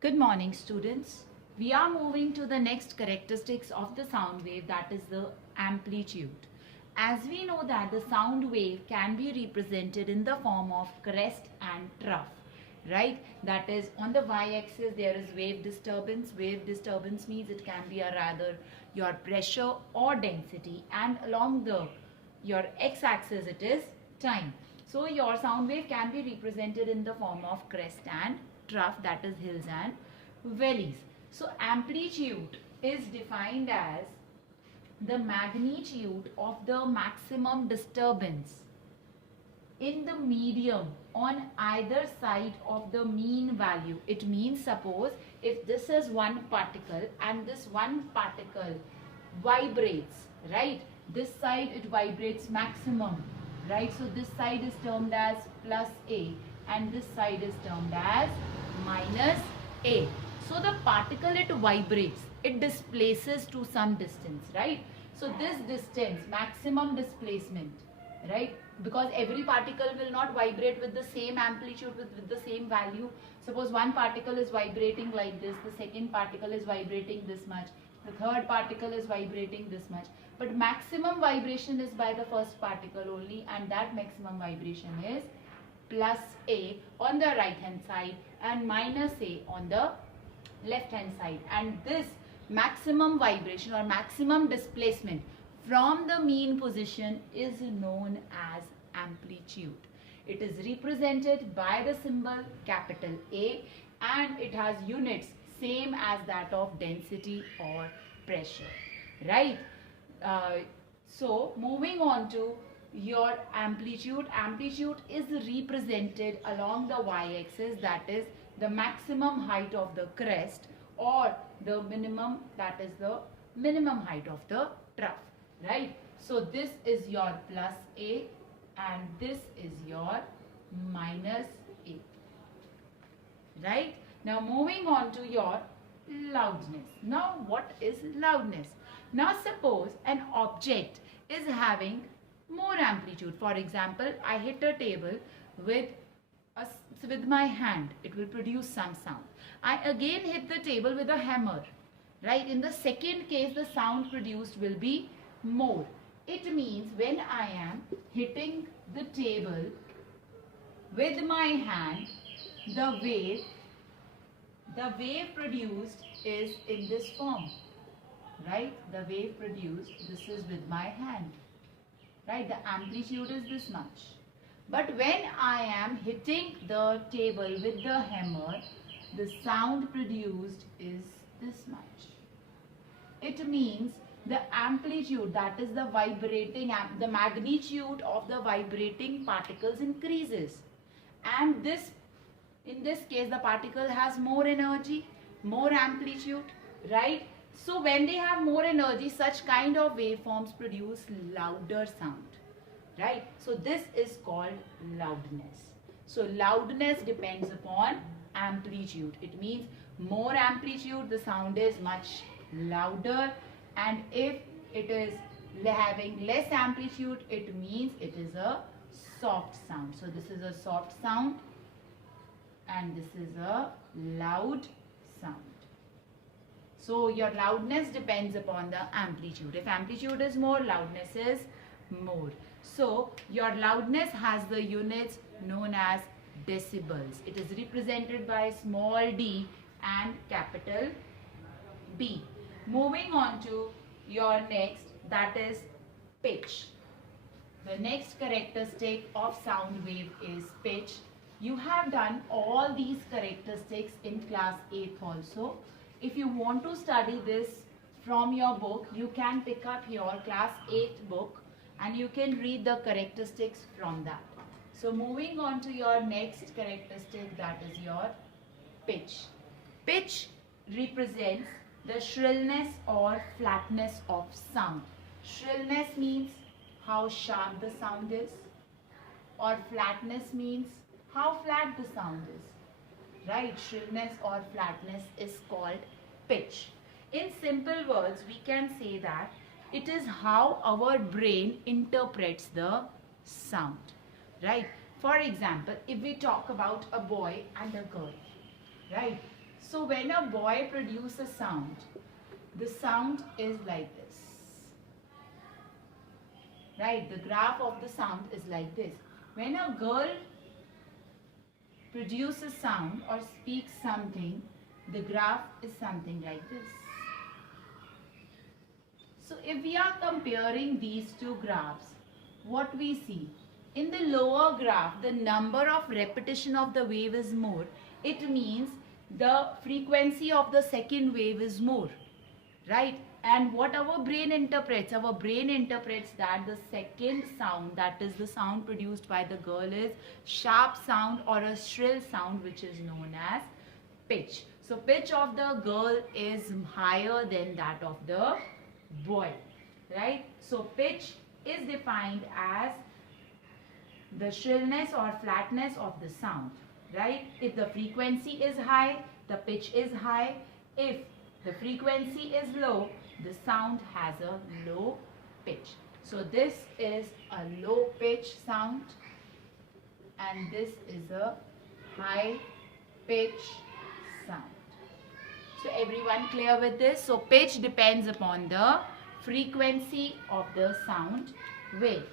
Good morning, students. We are moving to the next characteristics of the sound wave, that is the amplitude. As we know that the sound wave can be represented in the form of crest and trough, right? That is, on the y-axis there is wave disturbance. Wave disturbance means it can be a rather your pressure or density, and along the your x-axis it is time. So your sound wave can be represented in the form of crest and trough, that is hills and valleys. So amplitude is defined as the magnitude of the maximum disturbance in the medium on either side of the mean value. It means, suppose if this is one particle and this one particle vibrates, right? This side it vibrates maximum, right? So this side is termed as plus A and this side is termed as minus A. So the particle it vibrates, it displaces to some distance, right? So this distance, maximum displacement, right? Because every particle will not vibrate with the same amplitude, with the same value. Suppose one particle is vibrating like this, the second particle is vibrating this much, the third particle is vibrating this much. But maximum vibration is by the first particle only, and that maximum vibration is plus A on the right hand side and minus A on the left hand side. And this maximum vibration or maximum displacement from the mean position is known as amplitude. It is represented by the symbol capital A and it has units same as that of density or pressure, right? So moving on to your amplitude. Amplitude is represented along the y-axis, that is the maximum height of the crest, or the minimum, that is the minimum height of the trough, right? So this is your plus A and this is your minus A, right? Now moving on to your loudness. Now what is loudness? Now suppose an object is having more amplitude. For example, I hit a table with my hand, it will produce some sound. I again hit the table with a hammer, right? In the second case, the sound produced will be more. It means when I am hitting the table with my hand, the wave produced is in this form, right? The wave produced, this is with my hand, right? The amplitude is this much. But when I am hitting the table with the hammer, the sound produced is this much. It means the amplitude, that is the vibrating, the magnitude of the vibrating particles increases. And this, in this case, the particle has more energy, more amplitude, right? So when they have more energy, such kind of waveforms produce louder sound, right? So this is called loudness. So loudness depends upon amplitude. It means more amplitude, the sound is much louder, and if it is having less amplitude, it means it is a soft sound. So this is a soft sound and this is a loud sound. So your loudness depends upon the amplitude. If amplitude is more, loudness is more. So your loudness has the units known as decibels. It is represented by small d and capital B. Moving on to your next, that is pitch. The next characteristic of sound wave is pitch. You have done all these characteristics in class 8th also. If you want to study this from your book, you can pick up your class 8th book and you can read the characteristics from that. So moving on to your next characteristic, that is your pitch. Pitch represents the shrillness or flatness of sound. Shrillness means how sharp the sound is, or flatness means how flat the sound is, right? Shrillness or flatness is called pitch. In simple words, we can say that it is how our brain interprets the sound, right? For example, if we talk about a boy and a girl, right? So when a boy produces sound, the sound is like this. Right? The graph of the sound is like this. When a girl produces sound or speaks something, the graph is something like this. So if we are comparing these two graphs, what we see? In the lower graph, the number of repetition of the wave is more. It means the frequency of the second wave is more, right? And what our brain interprets that the second sound, that is the sound produced by the girl, is sharp sound or a shrill sound, which is known as pitch. So pitch of the girl is higher than that of the boy, right? So pitch is defined as the shrillness or flatness of the sound, right? If the frequency is high, the pitch is high. If the frequency is low, the sound has a low pitch. So this is a low pitch sound and this is a high pitch sound. So everyone clear with this? So pitch depends upon the frequency of the sound wave.